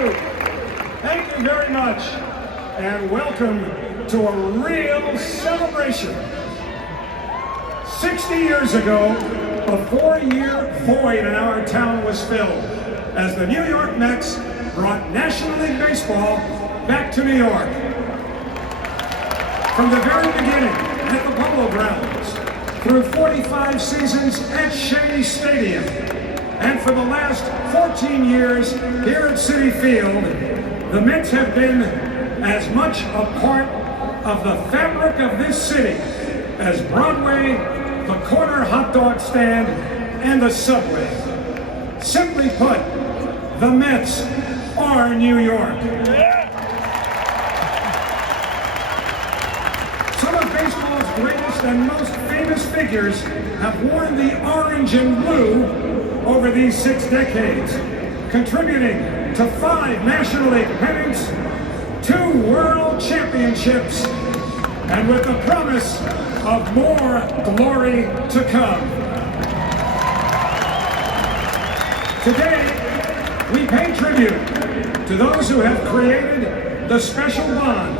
you. Thank you very much. And welcome to a real celebration. 60 years ago, a 4-year void in our town was filled as the New York Mets brought National League Baseball back to New York. From the very beginning at the Polo Grounds, through 45 seasons at Shea Stadium, and for the last 14 years here at Citi Field, the Mets have been as much a part of the fabric of this city as Broadway, the corner hot dog stand, and the subway. Simply put, the Mets are New York. Some of baseball's greatest and most famous figures have worn the orange and blue over these 6 decades, contributing to 5 National League pennants, 2 World Championships, and with the promise of more glory to come. Today, we pay tribute to those who have created the special bond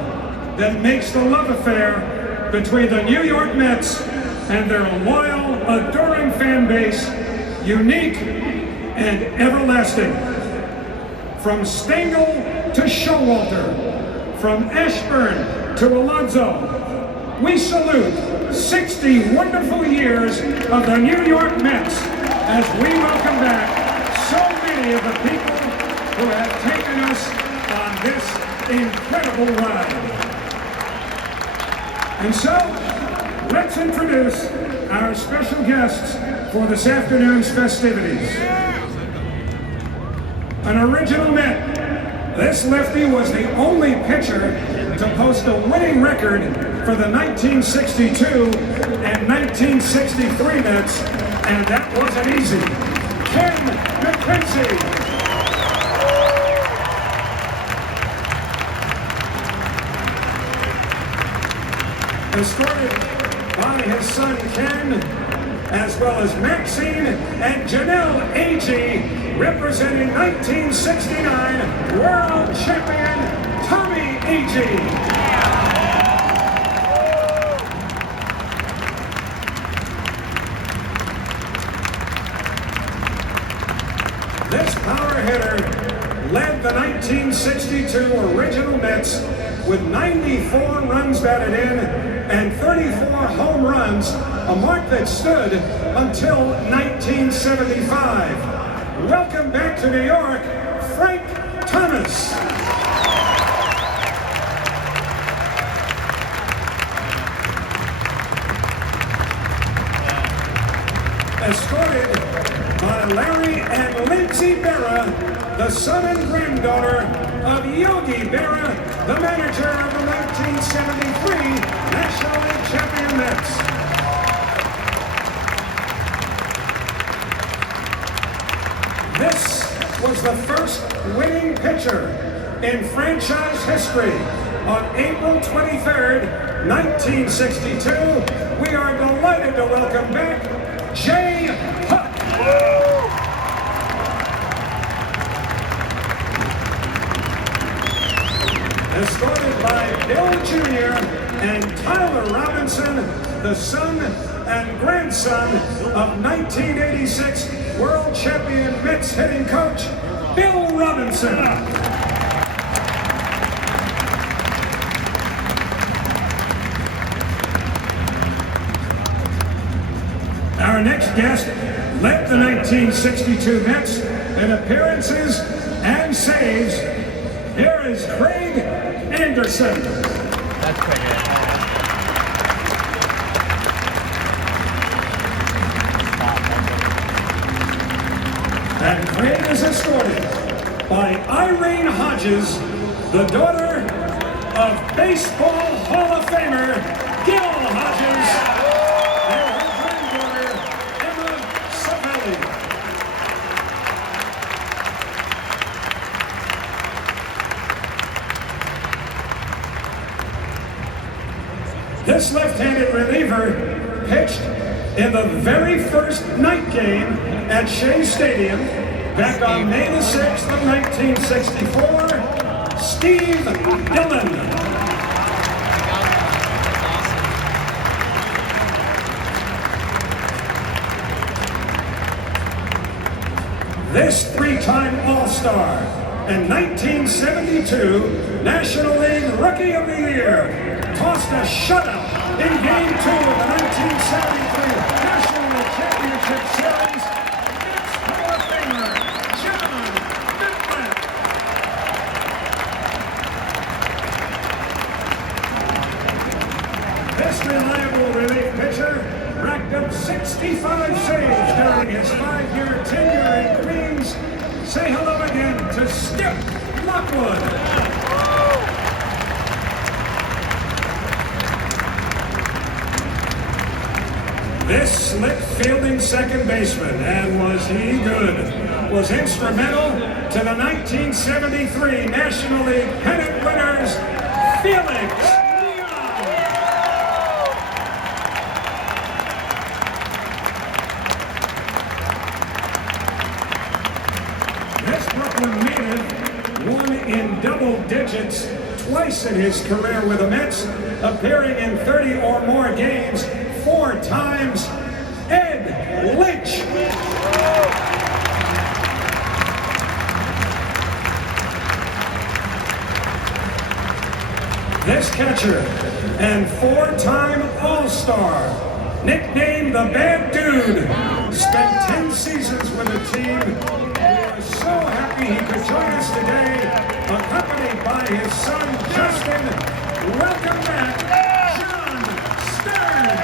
that makes the love affair between the New York Mets and their loyal, adoring fan base unique and everlasting. From Stengel to Showalter, from Ashburn to Alonzo, we salute 60 wonderful years of the New York Mets as we welcome back so many of the people who have taken us on this incredible ride. And so, let's introduce our special guests for this afternoon's festivities. An original Met, this lefty was the only pitcher to post a winning record for the 1962 and 1963 Mets, and that wasn't easy. Ken McQuincy. Escorted by his son Ken, as well as Maxine and Janelle Agee, representing 1969 World Champion Tommy Agee. This power hitter led the 1962 original Mets with 94 runs batted in and 34 home runs, a mark that stood until 1975. Welcome back to New York, Frank Thomas. Escorted by Larry and Lindsay Berra, the son and granddaughter of Yogi Berra, the manager of the 1973 National League Champion Mets. This was the first winning pitcher in franchise history. On April 23rd, 1962, we are delighted to welcome back Jay Huck. Escorted by Bill Jr. and Tyler Robinson, the son and grandson of 1986 World Champion Mets hitting coach, Bill Robinson. Our next guest led the 1962 Mets in appearances and saves. Here is Craig Anderson. That's pretty good. And Craig is escorted by Irene Hodges, the daughter of Baseball Hall of Famer Gil Hodges, and her granddaughter Emma Savelli. This left-handed reliever pitched in the very first night game at Shea Stadium Back on May the 6th of 1964, Steve Dillon. This three-time All-Star and 1972 National League Rookie of the Year tossed a shutout in Game 2 of the 1973 National League Championship Series against Hall of Famer John Goodman. This reliable relief pitcher racked up 65 saves during his 5-year tenure in Queens. Say hello again to Skip Lockwood. This slick fielding second baseman, and was he good, was instrumental to the 1973 National League pennant winners, Felix. Won in double digits twice in his career with the Mets, appearing in 30 or more games 4 times. Ed Lynch. This catcher and 4-time All-Star, nicknamed the Bad Dude, spent 10 seasons with the team. So happy he could join us today, accompanied by his son Justin. Welcome back, John Stearns.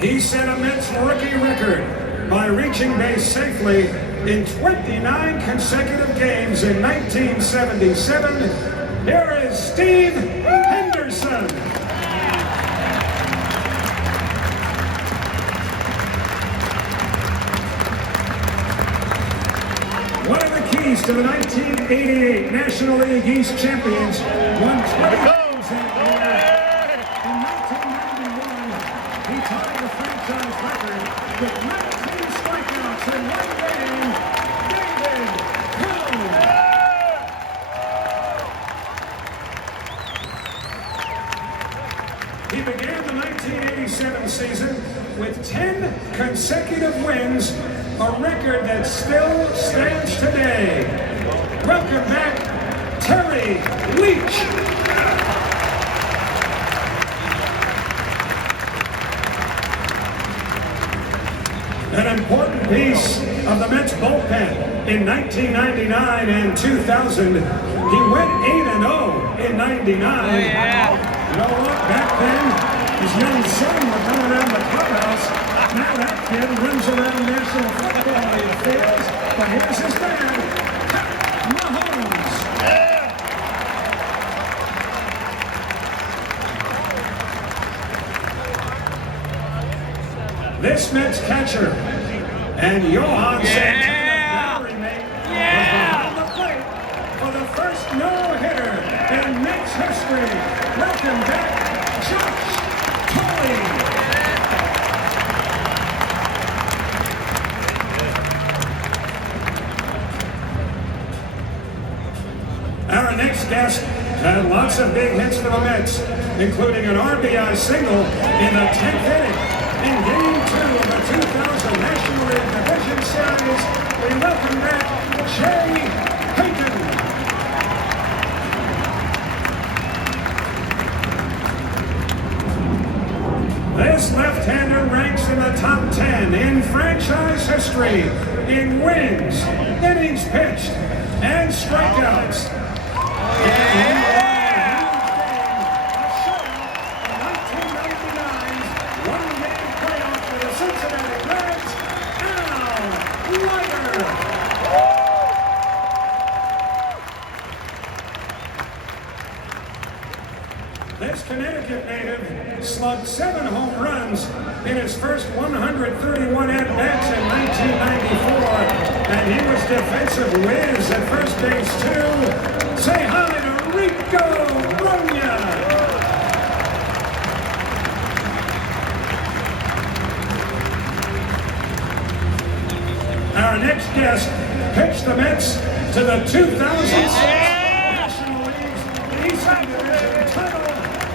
He set a Mets rookie record by reaching base safely in 29 consecutive games in 1977. Here is Steve Henderson. One of the keys to the 1988 National League East champions, won 20 games that year. In 1991, he tied the franchise record with 19 strikeouts in one game. David Hill. He began the 1987 season with 10 consecutive wins, a record that still stands today. Welcome back, Terry Leach. An important piece of the Mets bullpen in 1999 and 2000. He went 8-0 in 99. Oh, yeah. No luck back then. His young son was running around the clubhouse. Now that kid runs around National Football fields. But here's his dad, Pat Mahomes. This Mets catcher and Johan Santana, battery mate, was behind the plate for the first no-hitter in Mets history. Welcome back, Josh Tully. Our next guest had lots of big hits for the Mets, including an RBI single in the 10th inning. In Game 2 of the 2000 National League Division Series, we welcome back Jay Hagan. This left-hander ranks in the top 10 in franchise history in wins, innings pitched, and strikeouts. This Connecticut native slugged 7 home runs in his first 131 at-bats in 1994, and he was defensive whiz at first base too. Say hi to guest pitched the Mets to the 2006 National League's Eastern Division title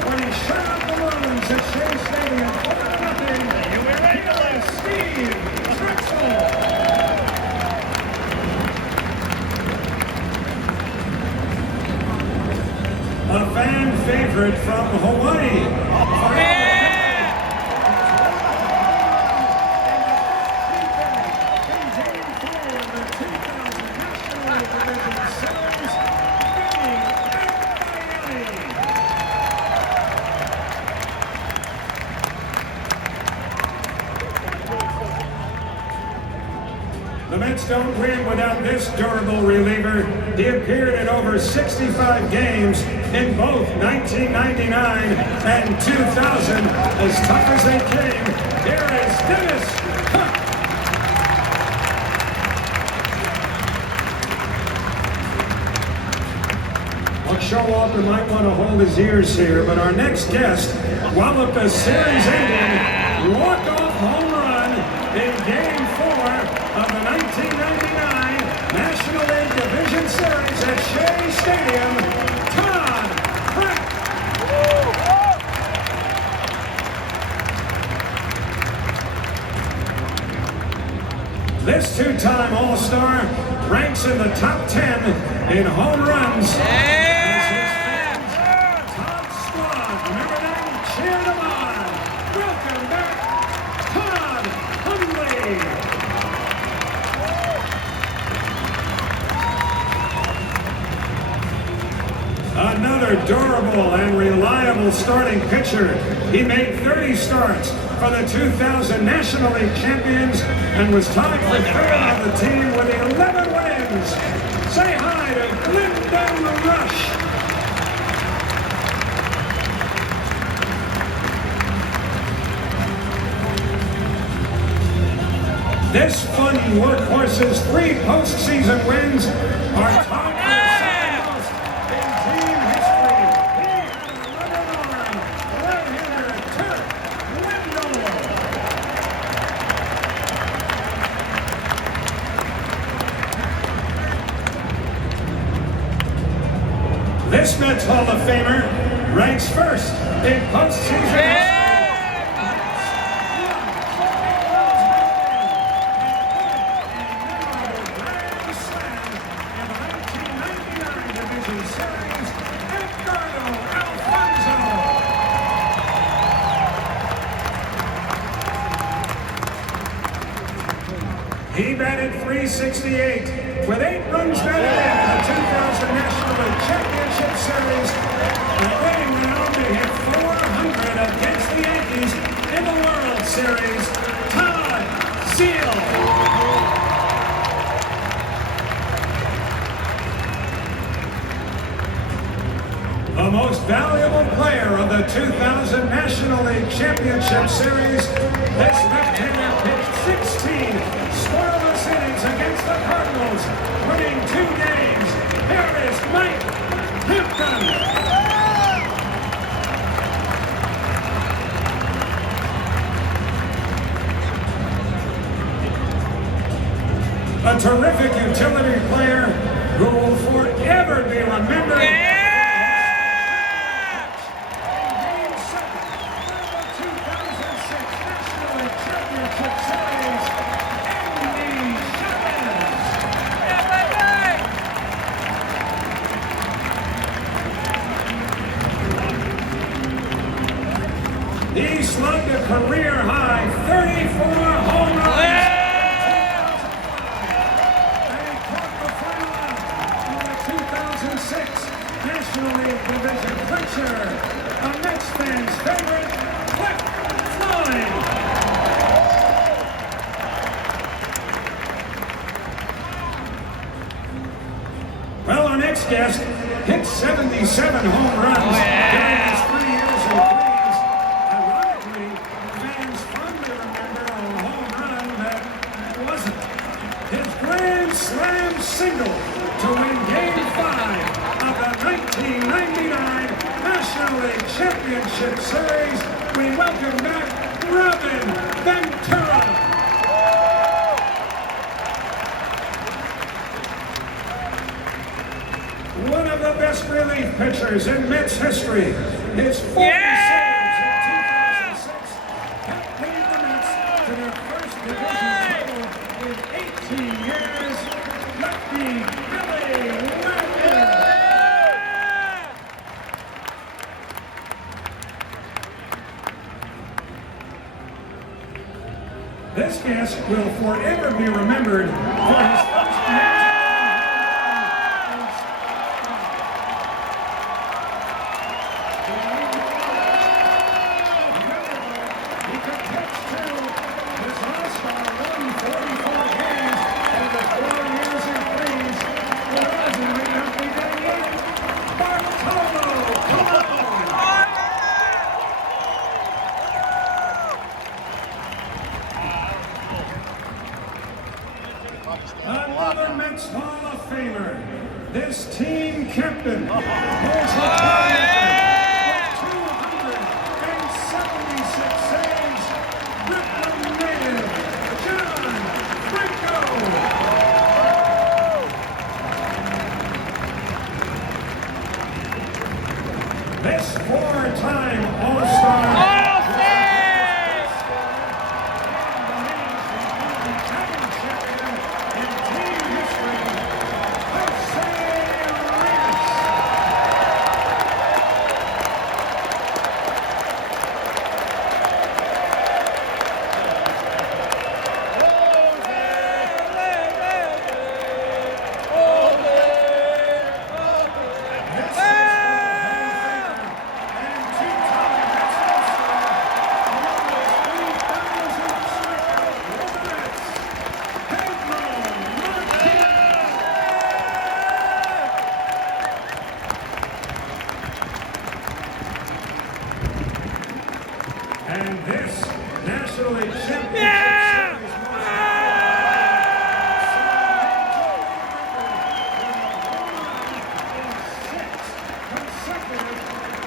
when he shut out the runs at Shea Stadium 4-0. You were regular, Steve Drexel. A fan favorite from Hawaii. The Mets don't win without this durable reliever. He appeared in over 65 games in both 1999 and 2000. As tough as they came, here is Dennis Cook. Well, Showalter might want to hold his ears here, but our next guest walloped a series-ending walk-off home run in Game 4 of the 1999 National League Division Series at Shea Stadium, Todd Pratt. This two-time All-Star ranks in the top 10 in home runs. Todd's squad, remember them? Cheer them on. Welcome back, Todd Hundley. Another durable and reliable starting pitcher. He made 30 starts for the 2000 National League champions and was tied for third on the team with 11 wins. Say hi to Lyndon Rush. This fun workhorse's 3 postseason wins are tied for second most in team history. He had another arm, right-hander Turk Wendell. This Mets Hall of Famer ranks first in postseason. He batted .368 with 8 runs batted in the 2000 National League Championship Series, and winning now to hit .400 against the Yankees in the World Series. Todd Zeile. The most valuable player of the 2000 National League Championship Series, this left-hander pitched 16 scoreless innings against the Cardinals, winning 2 games. Here is Mike Hampton. A terrific utility player who will forever be remembered. He slugged a career-high 34 home runs and he caught the final out in the 2006 National League Division clincher, a Mets fan's favorite, Cliff Floyd. Well, our next guest hit 77 home runs during his 3 years in Queens. Ironically, fans fondly remember a home run that wasn't. His grand slam single to win Game 5 of the 1999 National League Championship Series. We welcome back Robin Ventura. the best relief pitchers in Mets history. His 40 saves in 2006 helped lead the Mets to their first division title in 18 years. Lefty Willie Mays. This guest will forever be remembered for his first another Mets Hall of Famer, this team captain, holds the tie with 276 saves, Brooklyn native, John Franco. This four-time All-Star. And this National League Championship consecutive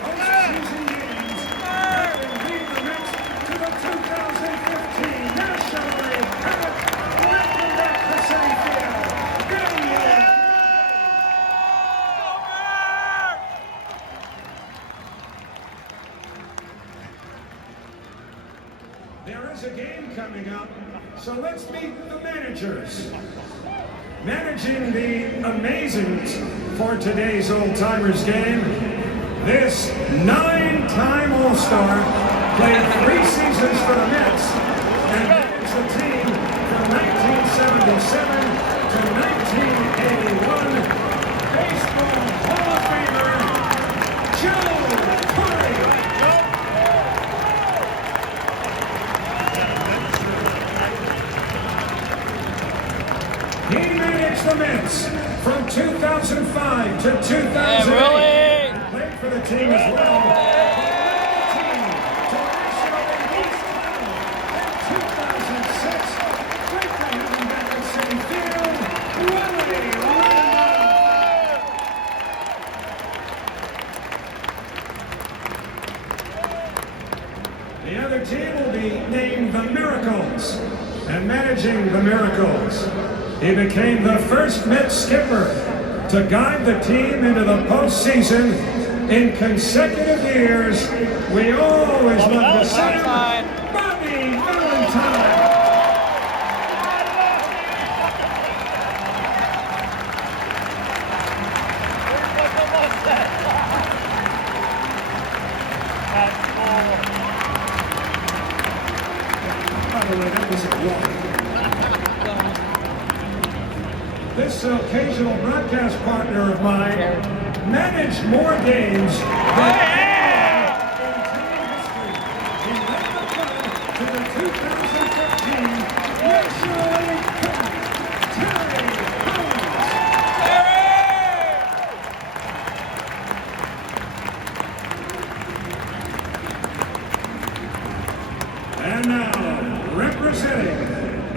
postseason games that will lead the Mets to the 2015 National League pennant, lifting back to Citi Field. There is a game coming up, so let's meet the managers. Managing the Amazings for today's Old Timers game, this 9-time All-Star played 3 seasons for the Mets and managed the team from 1977 to 1981. Baseball Hall of Famer, Joe Torre. He managed the Mets from 2005 to 2008. And played for the team as well. But led the team to National League East title in 2006. Great to have him back at Citi Field. Willie Mays. The other team will be named the Miracles. And managing the Miracles, he became the first Mets skipper to guide the team into the postseason in consecutive years. We always love to see him, Bobby Valentine. By the way, that was a walk. This occasional broadcast partner of mine managed more games than anyone in team history. He led the club to the 2015 National League pennant, Terry Holmes. And now, representing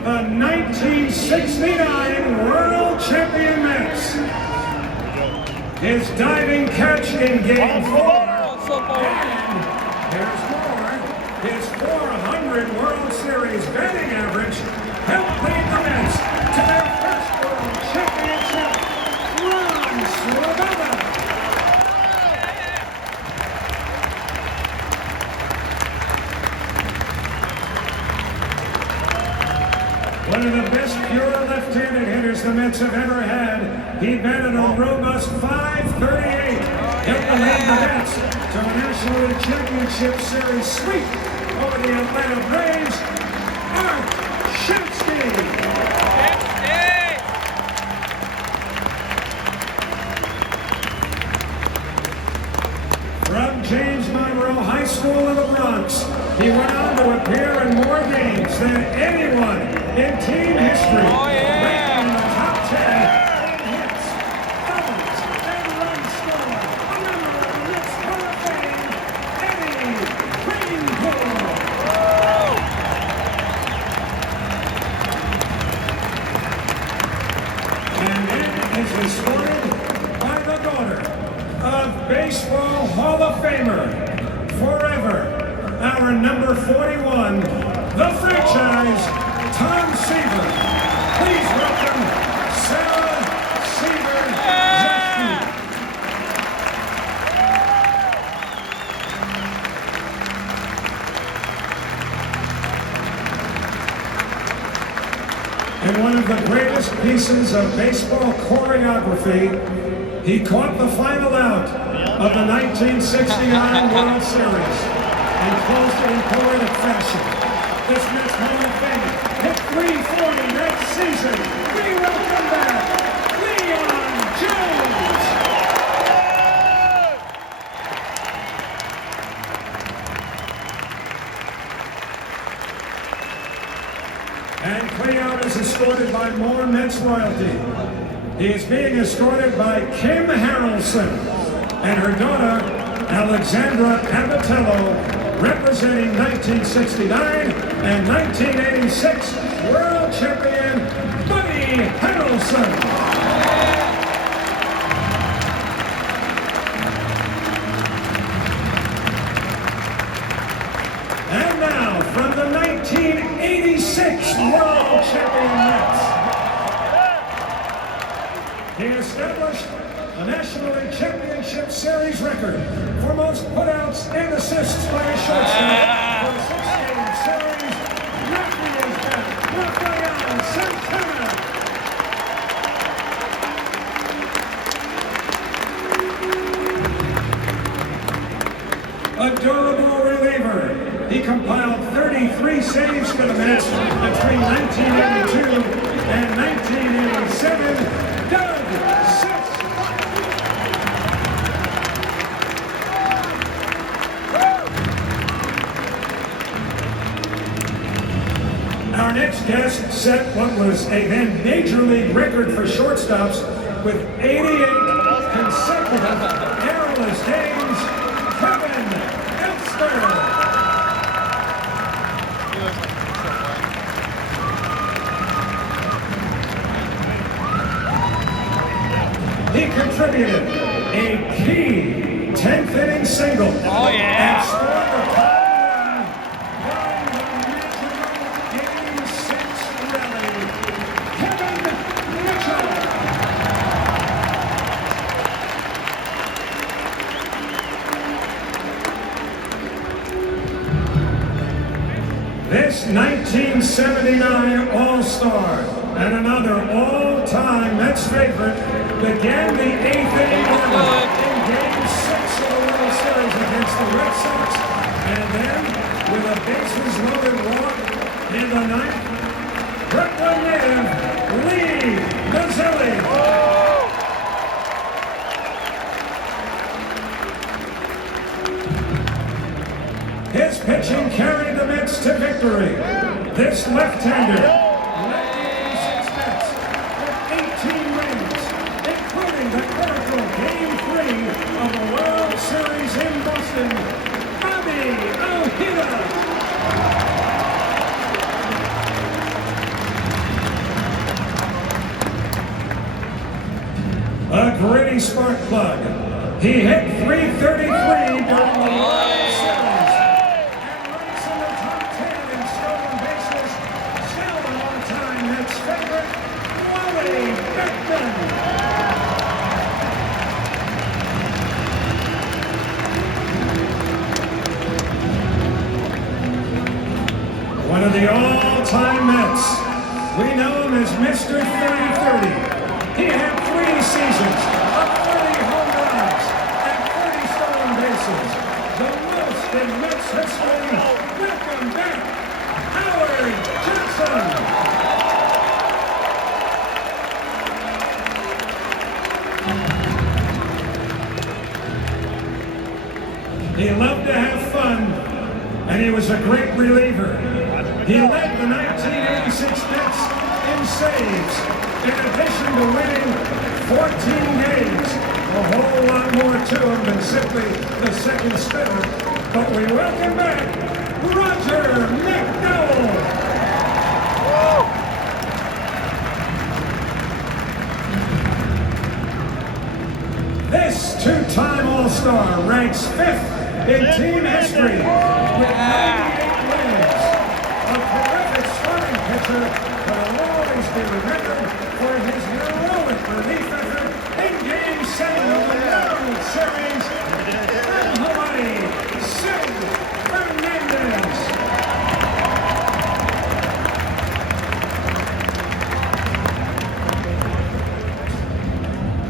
the 1969 World Champion Mets. His diving catch in Game 4. And there's more. His 400 World Series batting average helped lead the Mets to their first World Championship. Ron Slobella. left-handed hitters the Mets have ever had. He batted a robust .538. Helped to lead the Mets to a National League Championship Series sweep over the Atlanta Braves. Art Shimsky. From James Monroe High School in the Bronx, he went on to appear in more games than anyone in team history. Ranking in the top 10 in hits, doubles, and runs scored. A member of the Mets Hall of Fame, Eddie Greenpool. And then is escorted by the daughter of Baseball Hall of Famer, forever, our number 41, the franchise, Tom Seaver. Please welcome Sarah Seaver-Zesky. In one of the greatest pieces of baseball choreography, he caught the final out of the 1969 World Series and closed it in poetic fashion. This Mets Hall of Fame hit .340 that season. We welcome back Leon Jones. And Cleon is escorted by more Mets royalty. He is being escorted by Kim Harrelson and her daughter, Alexandra Abatello, representing 1969 and 1986 World Champion Buddy Harrelson. And now, from the 1986 World Champion Mets, he established a National League Championship Series record for most putouts and assists by a shortstop for a six-game series. Rafael Santana. A durable reliever. He compiled 33 saves for the Mets between 1982 and 1987. Our next guest set what was a then major league record for shortstops with 88 consecutive errorless games. Kevin Elster. He contributed a key 10th inning single. Oh, yeah. And scored the final run during the magical Game 6 rally. Kevin Mitchell. This 1979 All-Star and another all-time Mets favorite began the 8th inning order in Game 6 of the World Series against the Red Sox, and then, with a bases-loaded walk in the 9th, Brooklyn native Lee Mazzilli. His pitching carried the Mets to victory. This left-hander led the 86 Mets with 18 wins, including the critical Game 3 of the World Series in Boston. Bobby Ojeda. A gritty spark plug. He hit .333 during the World Series. And ranks in the top 10 in stolen bases. Still an all-time Mets favorite, Willie Mays. One of the all-time Mets, We know him as Mr. 30-30. He had 3 seasons of 30 home runs and 30 stolen bases. The most in Mets history. Welcome back, Howard Johnson. He loved to have fun, and he was a great reliever. He led the 1986 Mets in saves, in addition to winning 14 games. A whole lot more to him than simply the second spinner. But we welcome back Roger McDowell. This two-time All-Star ranks 5th in team history with 98 wins. A terrific starting pitcher, but will always be remembered for his heroic relief effort in Game 7 of the World Series from Hawaii, Sid Fernandez.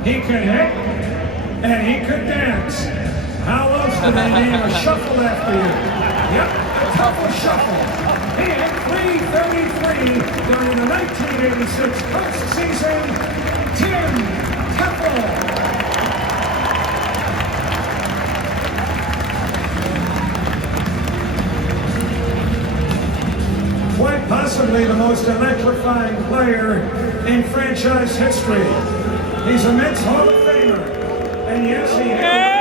He could hit, and he could dance. How else do they name a shuffle after you? Yep, a Tuffle Shuffle. He hit .333 during the 1986 postseason. Tim Tuffle. Quite possibly the most electrifying player in franchise history. He's a Mets Hall of Famer. And yes, he has.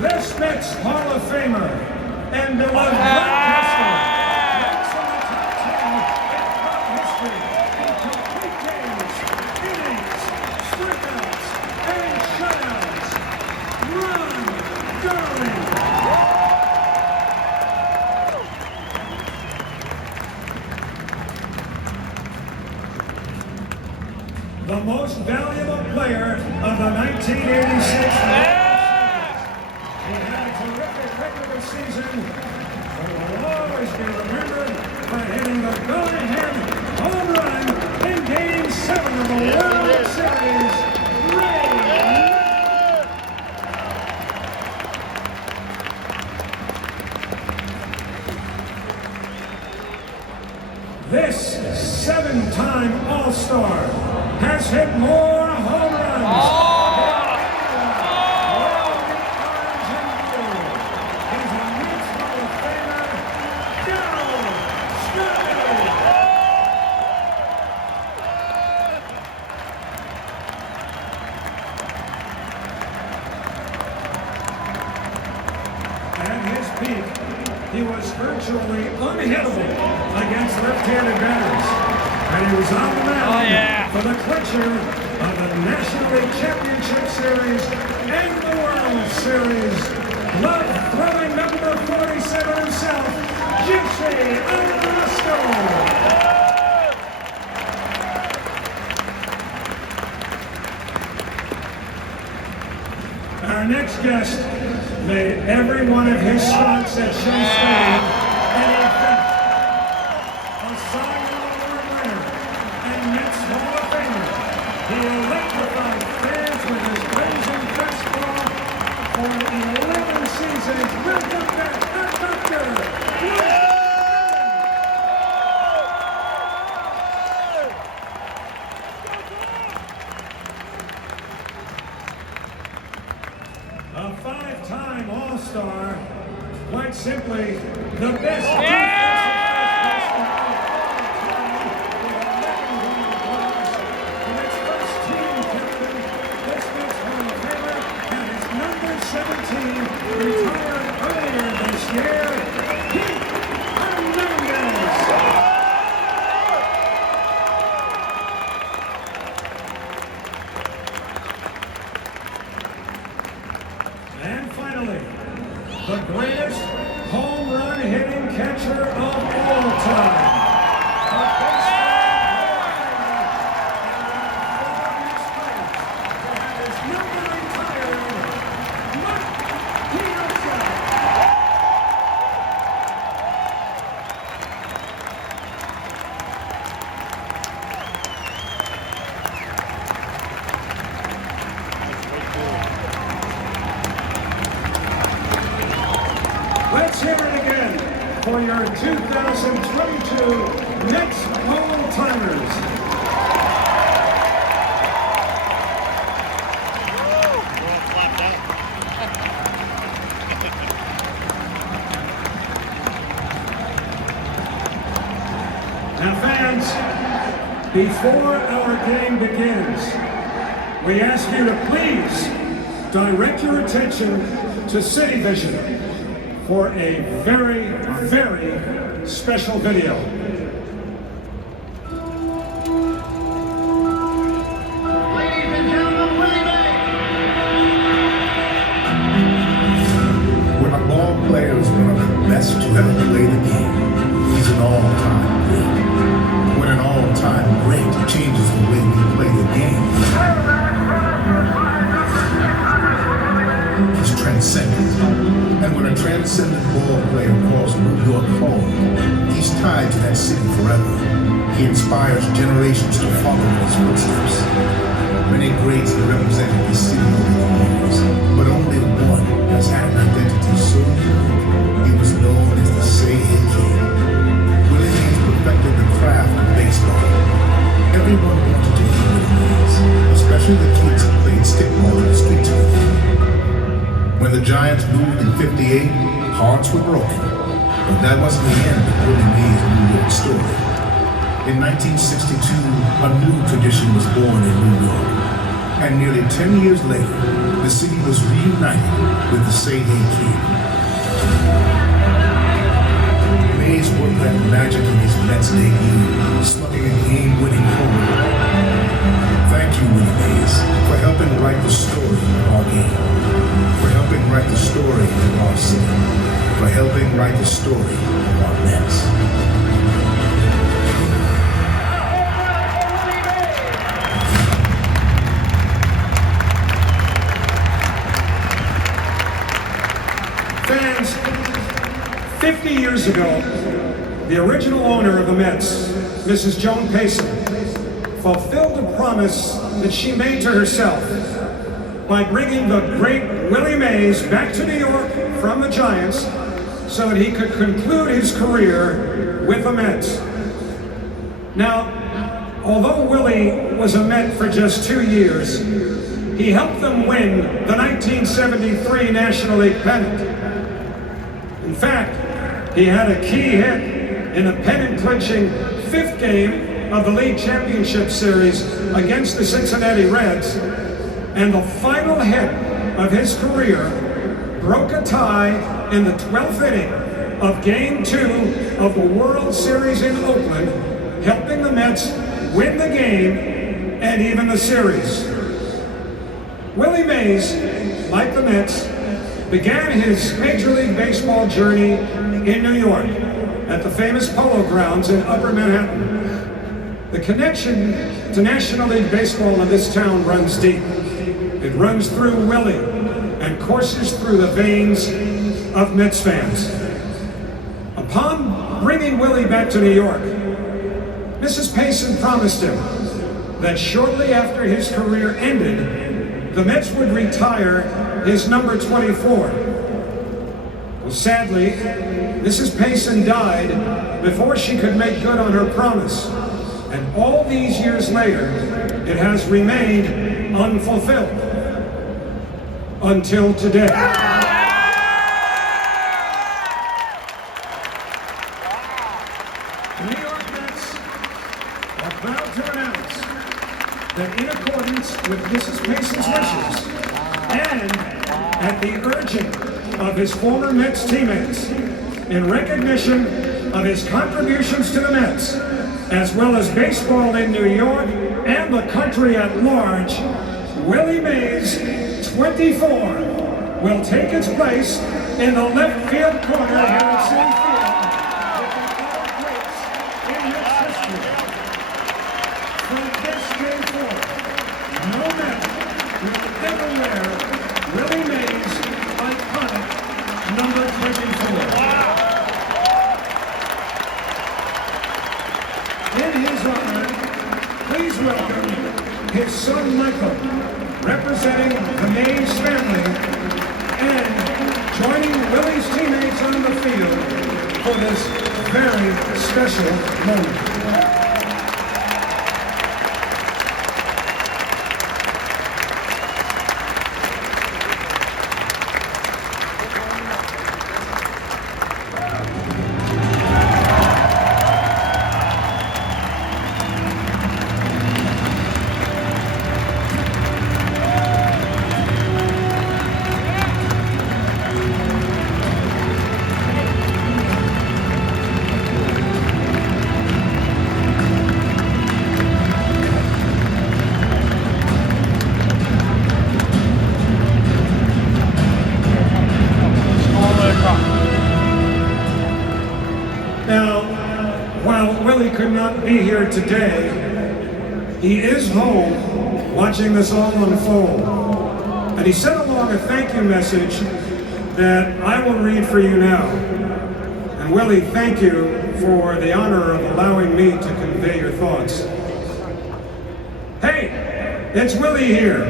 This Mets Hall of Famer and beloved broadcaster ranks in the top 10 in club history in complete games, innings, strikeouts, and shutouts. Ron Darling. The most valuable player of the 1986 Mets. He had a terrific regular season, but will always be remembered for hitting the go-ahead home run in Game 7 of the World Series. Ray. This 7-time All-Star has hit more home runs. He was virtually unhittable against left-handed batters. And he was on the mound for the clincher of the National League Championship Series and the World Series. Glove-throwing number 47 himself, Gypsy Arrasco. Our next guest made every one of his starts at Shea Stadium an event. A Cy Young Award winner and Mets Hall of Famer. He electrified fans with his blazing fastball for 11 seasons. Welcome back, our doctor. A 5-time All-Star, quite simply the best defensive in its first team captain. This Mets Hall of Famer and his number 17 retired earlier this year. Pete Hernandez. And finally, the greatest home run hitting catcher of all time. Let's hear it again for your 2022 Mets All-Timers. Now fans, before our game begins, we ask you to please direct your attention to City Vision for a very, very special video. Ladies and gentlemen, Willie Mays. When a ball player is one of the best to ever play the game, he's an all-time great. When an all-time great changes the way we play the game, he's transcendent. And when a transcendent ball player calls New York home, he's tied to that city forever. He inspires generations to follow in his footsteps. Many greats have represented this city over the years, but only one has had an identity so unique. He was known as the Say Hey King. Willie Mays perfected the craft of baseball. Everyone wanted to be Willie Mays, especially the kids who played stickball in the streets with him. When the Giants moved in '58, hearts were broken, but that wasn't the end of Willie Mays' New York story. In 1962, a new tradition was born in New York, and nearly 10 years later, the city was reunited with the Say Hey King. Mays worked that magic in his Mets debut, slugging a game-winning home run. Thank you, Willie Mays, for helping write the story of our game, for helping write the story of our city, for helping write the story of our Mets. Fans, 50 years ago, the original owner of the Mets, Mrs. Joan Payson, fulfilled a promise that she made to herself by bringing the great Willie Mays back to New York from the Giants so that he could conclude his career with the Mets. Now, although Willie was a Met for just 2 years, he helped them win the 1973 National League pennant. In fact, he had a key hit in the pennant-clinching 5th game of the League Championship Series against the Cincinnati Reds, and the final hit of his career broke a tie in the 12th inning of Game 2 of the World Series in Oakland, helping the Mets win the game and even the series. Willie Mays, like the Mets, began his Major League Baseball journey in New York at the famous Polo Grounds in Upper Manhattan. The connection to National League Baseball in this town runs deep. It runs through Willie and courses through the veins of Mets fans. Upon bringing Willie back to New York, Mrs. Payson promised him that shortly after his career ended, the Mets would retire his number 24. Well, sadly, Mrs. Payson died before she could make good on her promise. And all these years later, it has remained unfulfilled. Until today. The New York Mets are proud to announce that in accordance with Mrs. Payson's wishes, and at the urging of his former Mets teammates, in recognition of his contributions to the Mets, as well as baseball in New York and the country at large, Willie Mays, 24, will take its place in the left field corner here at Citi Field. will wear Willie Mays' iconic number 24. In his honor, please welcome his son Michael, representing the Mays family, and joining Willie's teammates on the field for this very special moment. Now, while Willie could not be here today, he is home watching this all unfold. And he sent along a thank you message that I will read for you now. And Willie, thank you for the honor of allowing me to convey your thoughts. Hey, it's Willie here.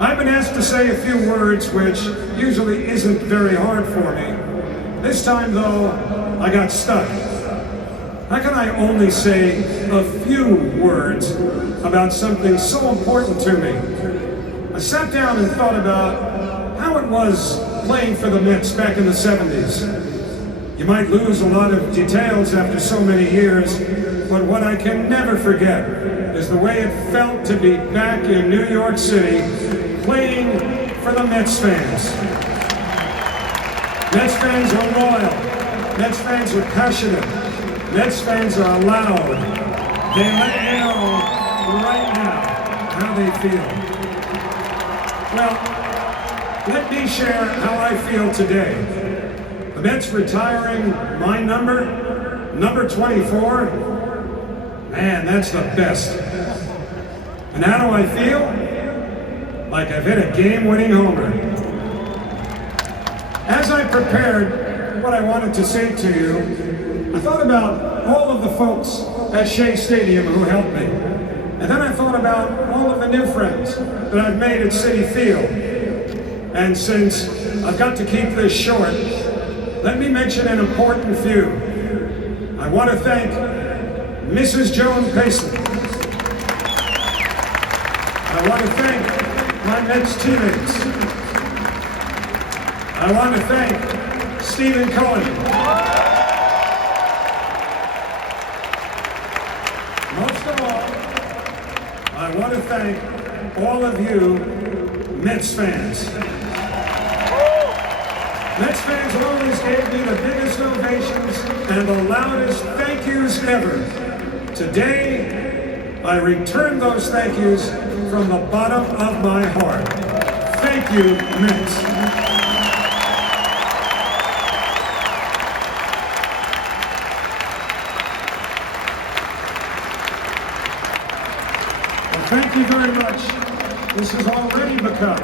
I've been asked to say a few words, which usually isn't very hard for me. This time, though, I got stuck. How can I only say a few words about something so important to me? I sat down and thought about how it was playing for the Mets back in the 70s. You might lose a lot of details after so many years, but what I can never forget is the way it felt to be back in New York City playing for the Mets fans. Mets fans are loyal. Mets fans are passionate. Mets fans are loud. They let you know right now how they feel. Well, let me share how I feel today. The Mets retiring my number 24. Man, that's the best. And how do I feel? Like I've hit a game-winning homer. As I prepared what I wanted to say to you, I thought about all of the folks at Shea Stadium who helped me. And then I thought about all of the new friends that I've made at Citi Field. And since I've got to keep this short, let me mention an important few. I want to thank Mrs. Joan Payson. I want to thank my Mets teammates. I want to thank Stephen Cohen. Most of all, I want to thank all of you Mets fans. Mets fans always gave me the biggest ovations and the loudest thank yous ever. Today, I return those thank yous from the bottom of my heart. Thank you, Mets. Thank you very much. This has already become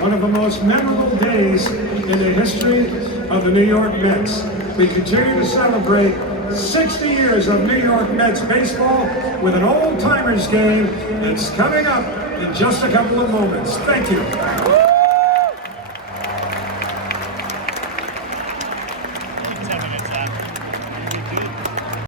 one of the most memorable days in the history of the New York Mets. We continue to celebrate 60 years of New York Mets baseball with an old-timers game that's coming up in just a couple of moments. Thank you.